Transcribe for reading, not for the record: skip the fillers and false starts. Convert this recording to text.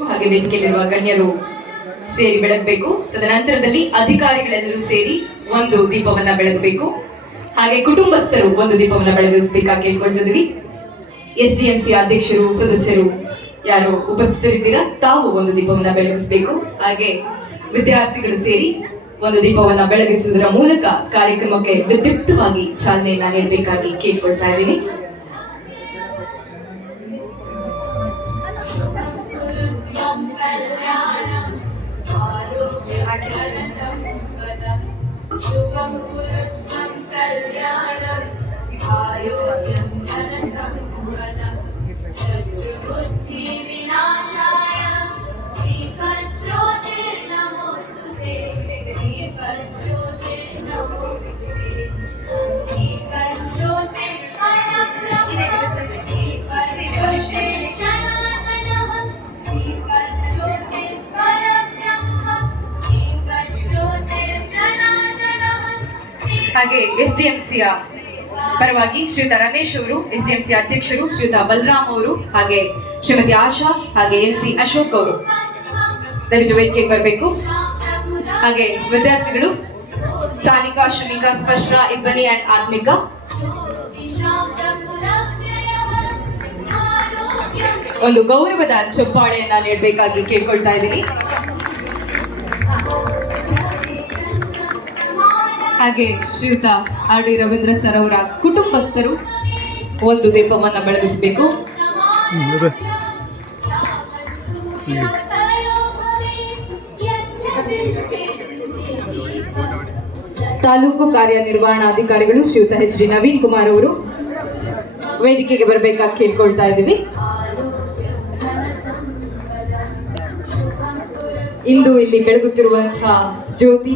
ಹಾಗೆ ವೇದಿಕೆಯಲ್ಲಿರುವ ಗಣ್ಯರು ಸೇರಿ ಬೆಳಗಬೇಕು. ತದನಂತರದಲ್ಲಿ ಅಧಿಕಾರಿಗಳೆಲ್ಲರೂ ಸೇರಿ ಒಂದು ದೀಪವನ್ನ ಬೆಳಗಬೇಕು. ಹಾಗೆ ಕುಟುಂಬಸ್ಥರು ಒಂದು ದೀಪವನ್ನ ಬೆಳಗಿಸಬೇಕಾಗಿ ಕೇಳ್ಕೊಳ್ತಿದ್ವಿ. SDMC ಅಧ್ಯಕ್ಷರು ಸದಸ್ಯರು ಯಾರು ಉಪಸ್ಥಿತರಿದ್ದೀರಾ ತಾವು ಒಂದು ದೀಪವನ್ನ ಬೆಳಗಿಸಬೇಕು. ಹಾಗೆ ವಿದ್ಯಾರ್ಥಿಗಳು ಸೇರಿ ಒಂದು ದೀಪವನ್ನ ಬೆಳಗಿಸುವುದರ ಮೂಲಕ ಕಾರ್ಯಕ್ರಮಕ್ಕೆ ವಿದ್ಯುಕ್ತವಾಗಿ ಚಾಲನೆಯನ್ನ ನೀಡಬೇಕಾಗಿ ಕೇಳ್ಕೊಳ್ತಾ ಇದ್ದೀನಿ. शुभं पुरुषं कल्याणं आयोग्यं धनसम्पदं शत्रुबुद्धिविनाशाय दीपज्योतिर्नमोस्तुते दीपज्योतिर्नमोस्तुते दीपज्योतिर्परब्रह्म दीपज्योतिर्जनार्दनः दीपज्योतिर्परब्रह्म दीपज्योतिर्जनार्दनः. ಹಾಗೆ SDMCಯ ಪರವಾಗಿ ಶ್ರೀಯುತ ರಮೇಶ್ ಅವರು, SDMC ಅಧ್ಯಕ್ಷರು ಶ್ರೀಯುತ ಬಲರಾಮ್ ಅವರು, ಹಾಗೆ ಶ್ರೀಮತಿ ಆಶಾ, ಹಾಗೆ MC ಅಶೋಕ್ ಅವರು ದಯವಿಟ್ಟು ವೇದಿಕೆಗೆ ಬರಬೇಕು. ಹಾಗೆ ವಿದ್ಯಾರ್ಥಿಗಳು ಸಾನಿಕಾ, ಶ್ರಮಿಕಾ, ಸ್ಪರ್ಶ, ಇಬ್ಬನಿ ಅಂಡ್ ಆತ್ಮಿಕಾ ಒಂದು ಗೌರವದ ಚಪ್ಪಾಳೆಯನ್ನ ನೀಡಬೇಕಾಗಿ ಕೇಳ್ಕೊಳ್ತಾ ಇದ್ದೀನಿ. ಹಾಗೆ ಶ್ರೀಯುತ RD ರವೀಂದ್ರ ಸರ್ ಅವರ ಕುಟುಂಬಸ್ಥರು ಒಂದು ದೀಪವನ್ನ ಬೆಳಗಿಸಬೇಕು. ತಾಲೂಕು ಕಾರ್ಯನಿರ್ವಹಣಾಧಿಕಾರಿಗಳು ಶ್ರೀಯುತ HD ನವೀನ್ ಕುಮಾರ್ ಅವರು ವೇದಿಕೆಗೆ ಬರಬೇಕಾಗಿ ಕೇಳ್ಕೊಳ್ತಾ ಇದ್ದೀವಿ. ಇಂದು ಇಲ್ಲಿ ಬೆಳಗುತ್ತಿರುವಂತಹ ಜ್ಯೋತಿ